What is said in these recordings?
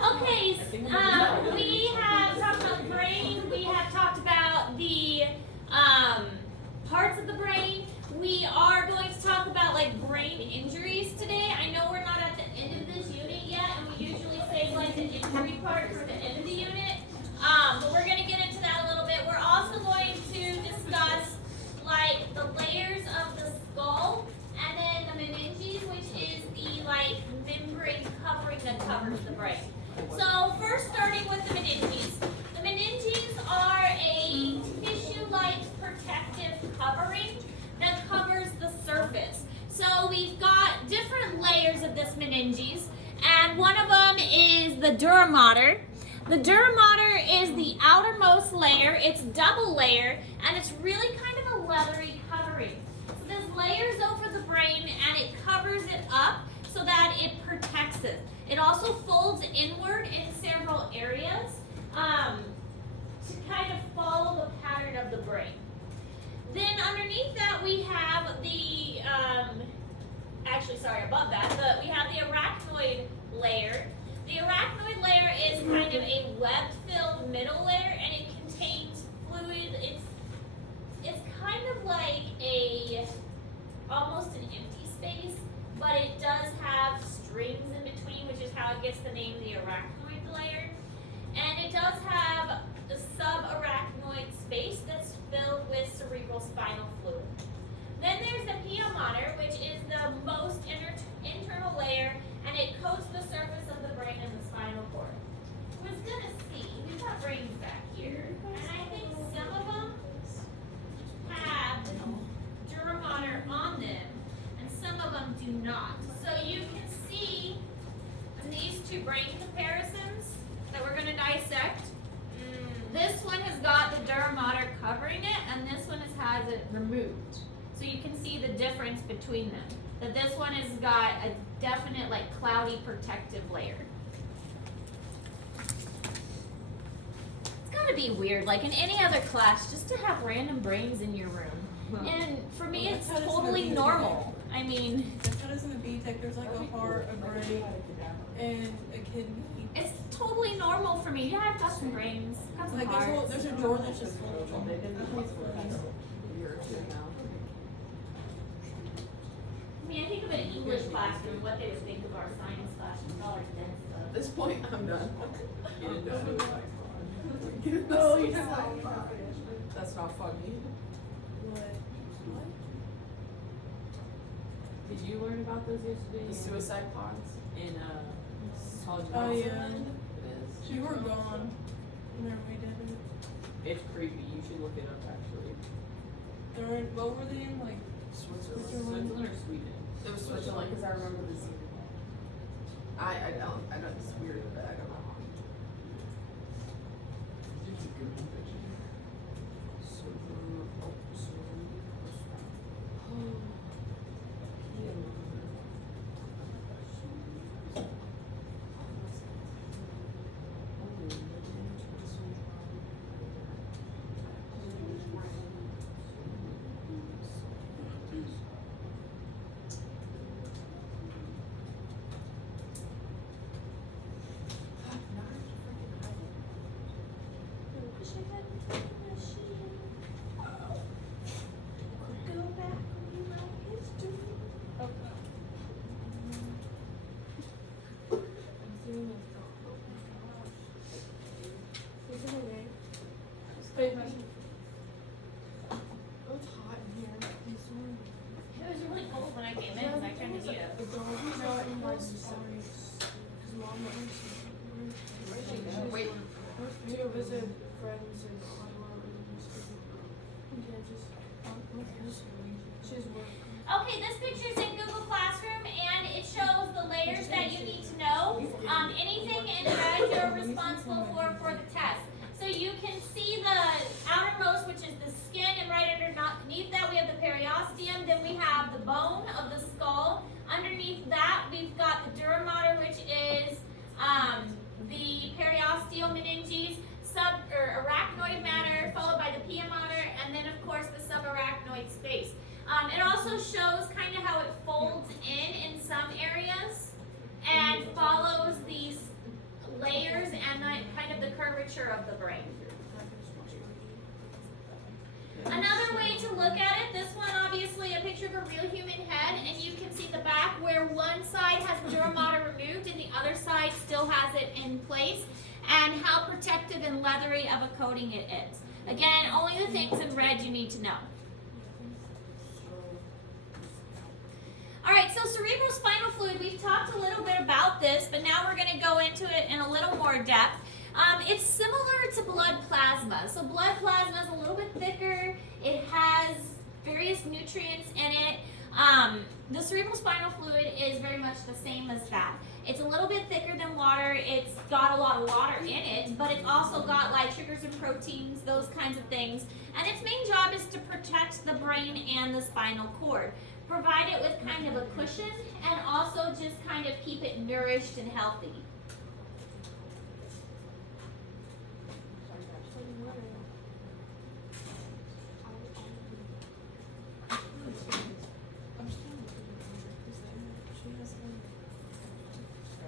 Okay, we have talked about the brain. We have talked about the parts of the brain. We are going to talk about like brain injuries today. I know we're not at the end of this unit yet, and we usually save like the injury part for the end of the unit. But we're going to get into that a little bit. We're also going to discuss like the layers of the skull, and then the meninges, which is the like membrane covering that covers the brain. So first starting with the meninges. The meninges are a tissue-like protective covering that covers the surface. So we've got different layers of this meninges, and one of them is the dura mater. The dura mater is the outermost layer. It's double layer, and it's really kind of a leathery covering. So this layers over the brain, and it covers it up so that it protects it. It also folds inward in several areas to kind of follow the pattern of the brain. Then underneath that we have the, above that, we have the arachnoid layer. The arachnoid layer is kind of a web-filled middle layer, and it contains fluid. It's kind of like almost an empty space, but it does have strings in between, which is how it gets the name the arachnoid layer. And it does have the subarachnoid space that's filled with cerebral spinal fluid. Then there's the pia mater, which is the most internal layer, and it coats the surface of the brain and the spinal cord. I was gonna see, we've got brains back here, and I think some of them have dura mater on them, and some of them do not. So you can see in these two brain comparisons that we're gonna dissect. This one has got the dura mater covering it, and this one has it removed. So you can see the difference between them. That this one has got a definite like cloudy protective layer. It's gotta be weird, like in any other class, just to have random brains in your room. And for me, it's totally normal. I mean, That's how it is in the B-Tech. There's like a heart, a brain, and a kidney. it's totally normal for me. Yeah, I've got some brains, got some Like hearts. there's a drawer that's just full of them. I mean, I think of an English classroom, what they would think of our science classroom, all our dense stuff. At this point, I'm done. Oh, yeah. That's not funny. What? Did you learn about those yesterday? The suicide ponds. In college Oh medicine? yeah. It is. You were gone whenever we did it. It's creepy. You should look it up actually. They're in, what were they in? Like Switzerland. Switzerland or Sweden? It was Switzerland because I remember the scene. I know it's weird, but I don't know. It's hot in here. It was really cold when I came in, because I turned the heat up. Wait. To visit friends in Ottawa and Kansas. She's work. Okay, this picture is in Google Classroom, and it shows the layers that you need to know. Anything in red you're responsible for the test. So you can see the outermost, which is the skin, and right underneath that we have the periosteum. Then we have the bone of the skull. Underneath that we've got the dura mater, which is the periosteal meninges, arachnoid matter, followed by the pia mater, and then of course the subarachnoid space. It also shows kind of how it folds in some areas and follows the temperature of the brain. Another way to look at it, this one obviously a picture of a real human head, and you can see the back where one side has the dura mater removed and the other side still has it in place, and how protective and leathery of a coating it is. Again, only the things in red you need to know. Alright, so cerebrospinal fluid, we've talked a little bit about this, but now we're going to go into it in a little more depth. It's similar to blood plasma. So blood plasma is a little bit thicker. It has various nutrients in it. The cerebrospinal fluid is very much the same as that. It's a little bit thicker than water. It's got a lot of water in it, but it's also got like sugars and proteins, those kinds of things. And its main job is to protect the brain and the spinal cord. Provide it with kind of a cushion and also just kind of keep it nourished and healthy.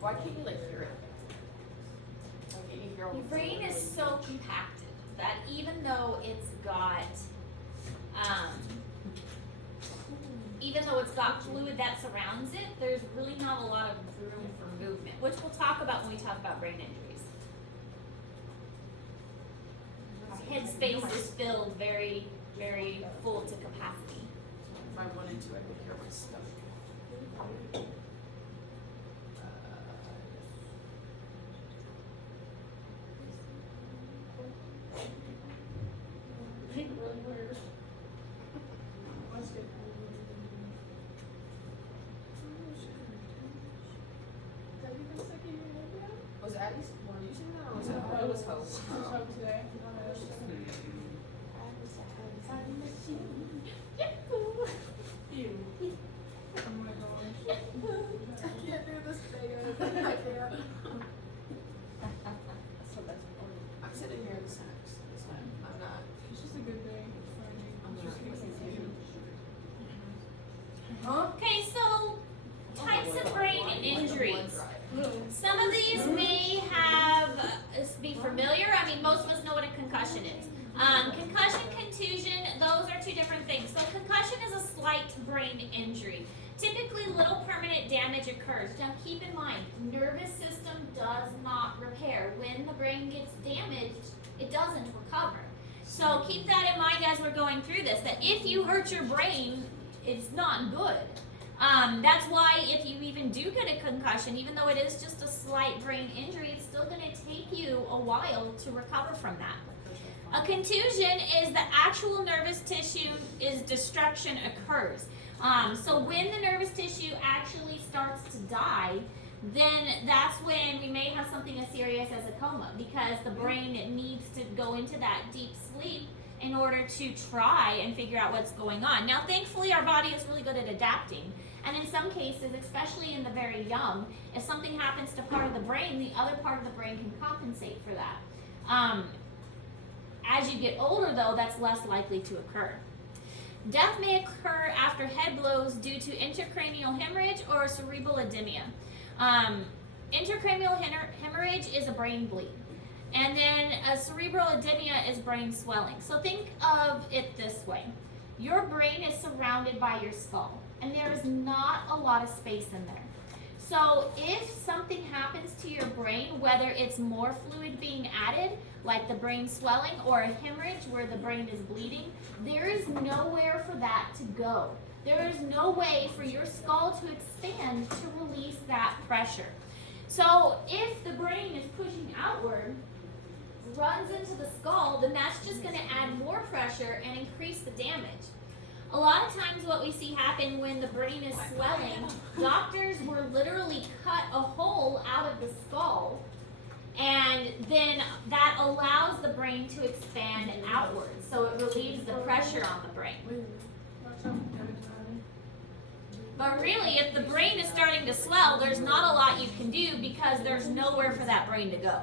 Why can't you like hear it? Why can't you hear all Your the brain fluid? is so compacted that even though it's got fluid that surrounds it, there's really not a lot of room for movement, which we'll talk about when we talk about brain injuries. Our head space is filled very, very full to capacity. If I wanted to, I could hear my stomach. Was Addie's, were you singing that or was it was Hope? I can't do this today, guys. I can't. I'm sitting here in the snacks this time. I'm not. It's just a good day. I'm not. Okay, so types of brain injuries. Some of these may be familiar. I mean, most of us know what a concussion is. Concussion, contusion, those are two different things. So concussion is a slight brain injury. Typically, little permanent damage occurs. Now, keep in mind, nervous system does not repair. When the brain gets damaged, it doesn't recover. So keep that in mind as we're going through this, that if you hurt your brain, it's not good. That's why if you even do get a concussion, even though it is just a slight brain injury, it's still going to take you a while to recover from that. A contusion is the actual nervous tissue destruction occurs. So when the nervous tissue actually starts to die, then that's when we may have something as serious as a coma, because the brain needs to go into that deep sleep in order to try and figure out what's going on. Now, thankfully, our body is really good at adapting. And in some cases, especially in the very young, if something happens to part of the brain, the other part of the brain can compensate for that. As you get older, though, that's less likely to occur. Death may occur after head blows due to intracranial hemorrhage or cerebral edema. Intracranial hemorrhage is a brain bleed. And then a cerebral edema is brain swelling. So think of it this way. Your brain is surrounded by your skull, and there is not a lot of space in there. So if something happens to your brain, whether it's more fluid being added, like the brain swelling, or a hemorrhage where the brain is bleeding, there is nowhere for that to go. There is no way for your skull to expand to release that pressure. So if the brain is pushing outward, runs into the skull, then that's just going to add more pressure and increase the damage. A lot of times what we see happen when the brain is swelling, doctors will literally cut a hole out of the skull, and then that allows the brain to expand outwards, so it relieves the pressure on the brain. But really, if the brain is starting to swell, there's not a lot you can do because there's nowhere for that brain to go.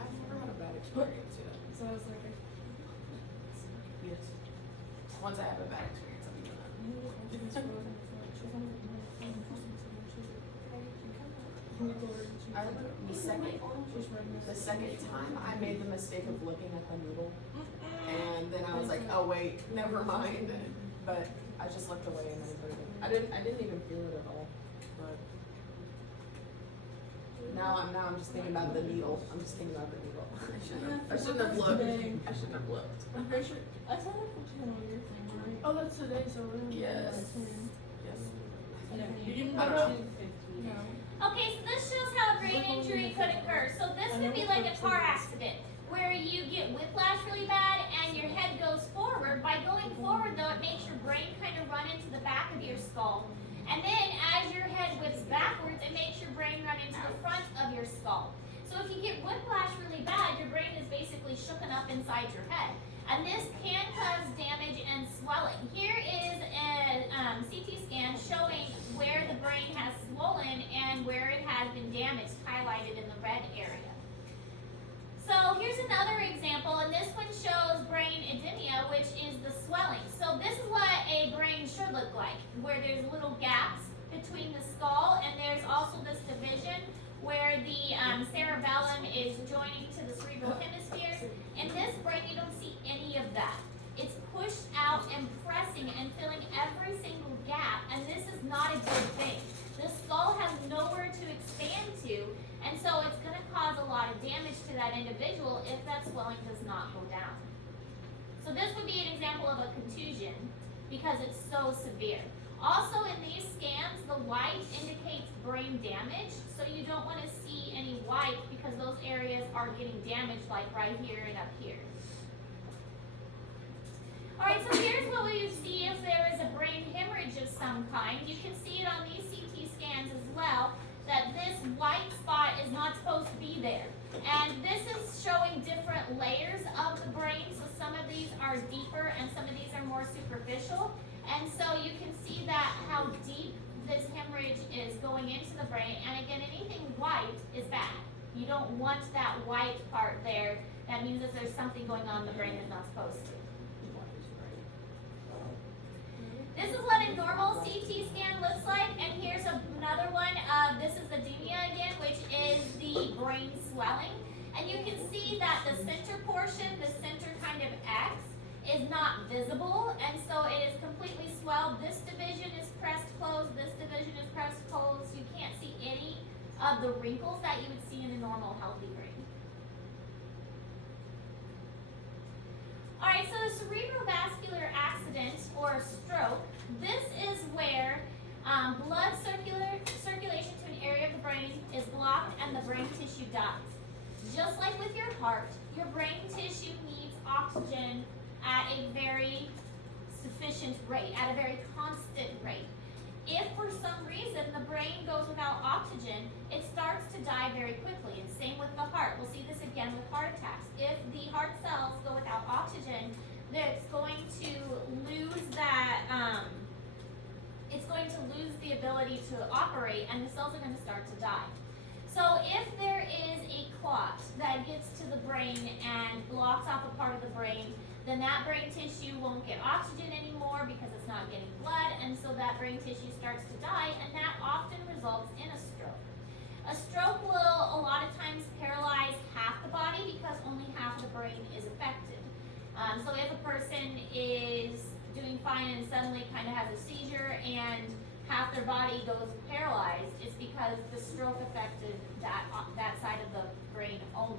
I've never had a experience, you know. So I was like, Yes. Once I have a bad experience, I'll be doing that. The second time I made the mistake of looking at the noodle, and then I was like, oh wait, never mind. But I just looked away and then put it in. I didn't even feel it at all. But now I'm just thinking about the needle. I'm just thinking about the needle. I shouldn't have looked. I shouldn't have looked. I'm pretty sure, I saw that picture on your thing, right? Oh, that's today, so we're Yes. Yes. You didn't I don't know? know. No. Okay, so this shows how a brain injury could occur. So this would be like a car accident where you get whiplash really bad and your head goes forward. By going forward though, it makes your brain kind of run into the back of your skull. And then as your head whips backwards, it makes your brain run into the front of your skull. So if you get whiplash really bad, your brain is basically shooken up inside your head. And this can cause damage and swelling. Here is a CT scan showing where the brain has swollen and where it has been damaged, highlighted in the red area. So here's another example, and this one shows brain edema, which is the swelling. So this is what a brain should look like, where there's little gaps between the skull, and there's also this division where the cerebellum is joining to the cerebral hemispheres. In this brain, you don't see any of that. It's pushed out and pressing and filling every single gap, and this is not a good thing. The skull has nowhere to expand to, and so it's going to cause a lot of damage to that individual if that swelling does not go down. So this would be an example of a contusion because it's so severe. Also in these scans, the white indicates brain damage, so you don't want to see any white because those areas are getting damaged, like right here and up here. Alright, so here's what we would see if there is a brain hemorrhage of some kind. You can see it on these CT scans as well, that this white spot is not supposed to be there. And this is showing different layers of the brain, so some of these are deeper and some of these are more superficial. And so you can see that how deep this hemorrhage is going into the brain. And again, anything white is bad. You don't want that white part there. That means that there's something going on in the brain that's not supposed to. This is what a normal CT scan looks like, and here's another one. This is edema again, which is the brain swelling. And you can see that the center portion, the center kind of X, is not visible, and so it is completely swelled. This division is pressed closed, this division is pressed closed. You can't see any of the wrinkles that you would see in a normal, healthy brain. Alright, so the cerebrovascular accident or stroke, this is where blood circulation to an area of the brain is blocked and the brain tissue dies. Just like with your heart, your brain tissue needs oxygen at a very sufficient rate, at a very constant rate. If for some reason the brain goes without oxygen, it starts to die very quickly, and same with the heart. We'll see this again with heart attacks. If the heart cells go without oxygen, it's going to lose that, it's going to lose the ability to operate, and the cells are going to start to die. So if there is a clot that gets to the brain and blocks off a part of the brain, then that brain tissue won't get oxygen anymore because it's not getting blood, and so that brain tissue starts to die, and that often results in a stroke. A stroke will a lot of times paralyze half the body because only half of the brain is affected. So if a person is doing fine and suddenly kind of has a seizure and half their body goes paralyzed, it's because the stroke affected that side of the brain only.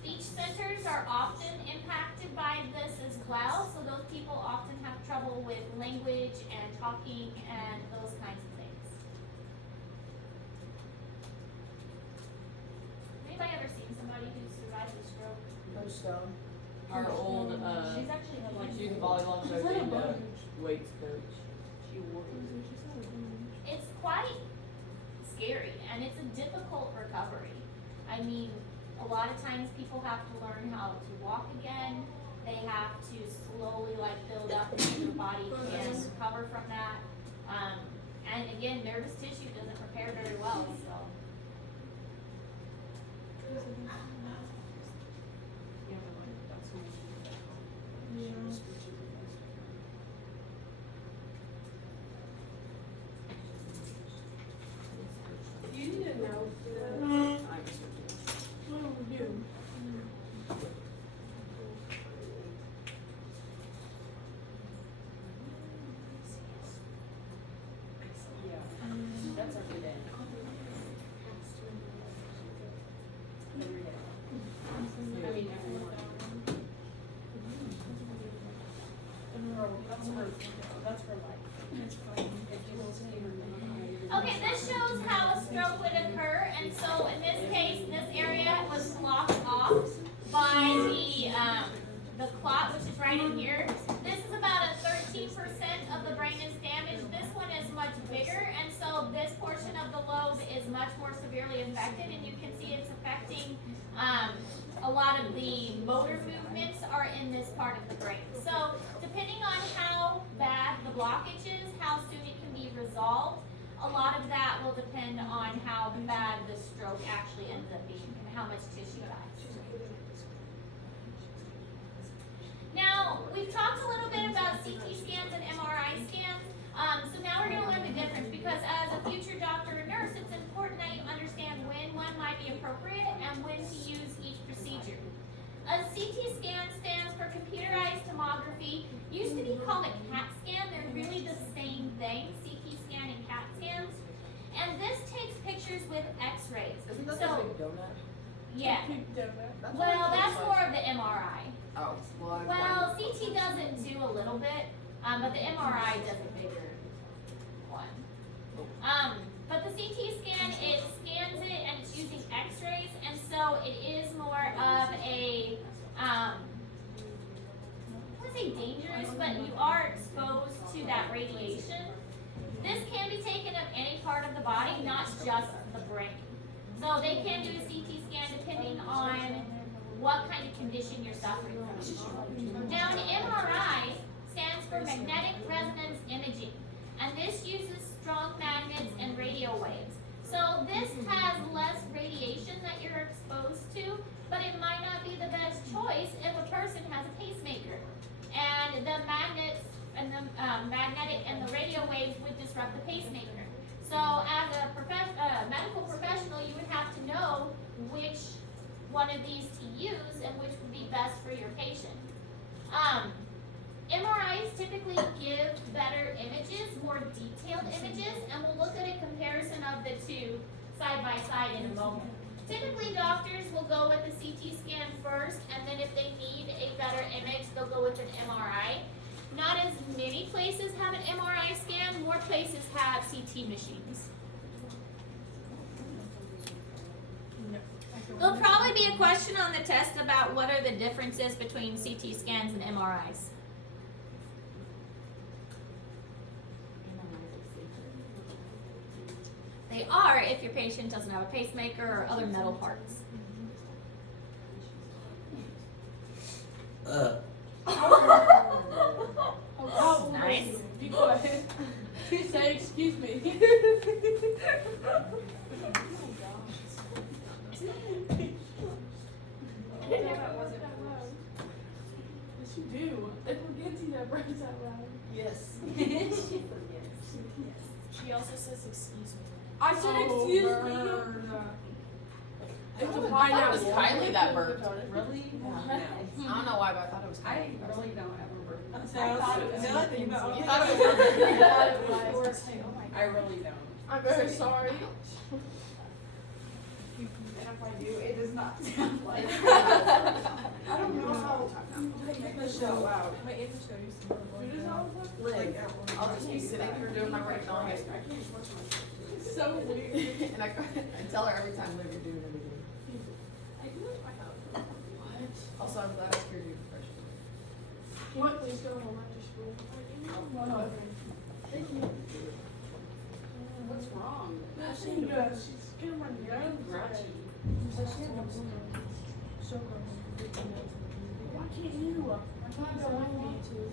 Speech centers are often impacted by this as well, so those people often have trouble with language and talking and those kinds of things. Anybody ever seen somebody who survived a stroke? Coach Stone. Our old, She's actually had like. she's a volleyball coach She's had a and bunch. weights coach. She works. It's quite scary and it's a difficult recovery. I mean, a lot of times people have to learn how to walk again. They have to slowly build up until their body can recover from that. And again, nervous tissue doesn't repair very well, so. That's for life. Okay, this shows how a stroke would occur, and so in this case, this area was blocked off by the clot, which is right in here. This is about a 13% of the brain is damaged. This one is much bigger, and so this portion of the lobe is much more severely affected, and you can see it's affecting a lot of the motor movements are in this part of the brain. So depending on how bad the blockage is, how soon it can be resolved, a lot of that will depend on how bad the stroke actually ends up being and how much tissue dies. Now, we've talked a little bit about CT scans and MRI scans. So now we're going to learn the difference, because as a future doctor or nurse, it's important that you understand when one might be appropriate and when to use each procedure. A CT scan stands for computerized tomography. Used to be called a CAT scan. They're really the same thing, CT scan and CAT scans. And this takes pictures with X-rays. Isn't that So- the big donut? Yeah. That's what Well, it that's looks more like. of the MRI. Oh, well, Well, CT does it too a little bit, but the MRI does a bigger one. But the CT scan, it scans it and it's using X-rays, and so it is more of a, I wouldn't say dangerous, but you are exposed to that radiation. This can be taken of any part of the body, not just the brain. So they can do a CT scan depending on what kind of condition you're suffering from. Now, an MRI stands for magnetic resonance imaging, and this uses strong magnets and radio waves. So this has less radiation that you're exposed to, but it might not be the best choice if a person has a pacemaker. And the magnets and the magnetic and the radio waves would disrupt the pacemaker. So as a medical professional, you would have to know which one of these to use and which would be best for your patient. MRIs typically give better images, more detailed images, and we'll look at a comparison of the two side by side in a moment. Typically, doctors will go with a CT scan first, and then if they need a better image, they'll go with an MRI. Not as many places have an MRI scan, more places have CT machines. There'll probably be a question on the test about what are the differences between CT scans and MRIs. They are if your patient doesn't have a pacemaker or other metal parts. Oh, Nice. Be quiet. Say excuse me. Yes, you do. If we're getting that breaks out loud. Yes. She also says excuse me. I said excuse me. It's a I thought it pineapple. was Kylie that burped. Really? I don't know why, but I thought it was I Kylie. really don't ever burp. You thought it was I really don't. I'm very sorry. And if I do, it does not sound like. I don't know how to make the show out. My English show used to be Like, I'll just be sitting here doing my work and all I so weird. and I tell her every time Liv, you're doing it again. I do it my house. Also, I'm glad I scared you freshman. What? Please go home after school. No. Thank you. What's wrong? She does. She's gonna run down. Grouchy. So she had no she'll go home. Why can't you? I can't go with me too.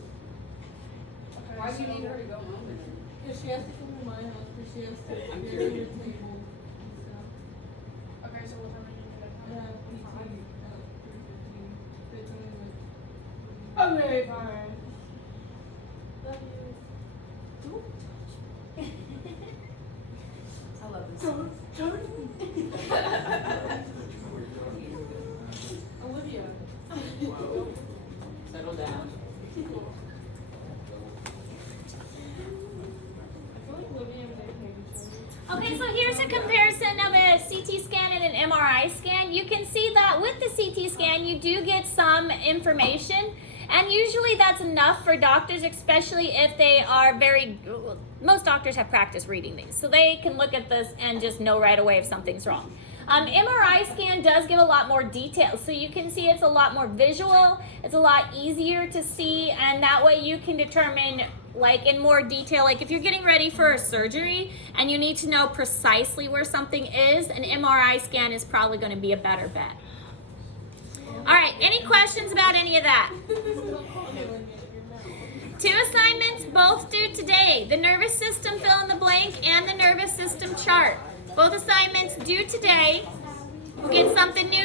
Okay, Why do you need her to go home with her? Because she has to come to my house, because she has to I'm clear curious. your table and stuff. Okay, so what time are you gonna have? PT at 3:15. Okay, fine. Love you. I love this. Olivia. Settle down. I feel like Olivia and Dave hate each other. Okay, so here's a comparison of a CT scan and an MRI scan. You can see that with the CT scan, you do get some information, And usually that's enough for doctors, especially if they are most doctors have practice reading these. So they can look at this and just know right away if something's wrong. MRI scan does give a lot more detail. So you can see it's a lot more visual. It's a lot easier to see. And that way you can determine like in more detail, like if you're getting ready for a surgery and you need to know precisely where something is, an MRI scan is probably going to be a better bet. All right, any questions about any of that? 2 assignments, both due today. The nervous system fill in the blank and the nervous system chart. Both assignments due today. We'll get something new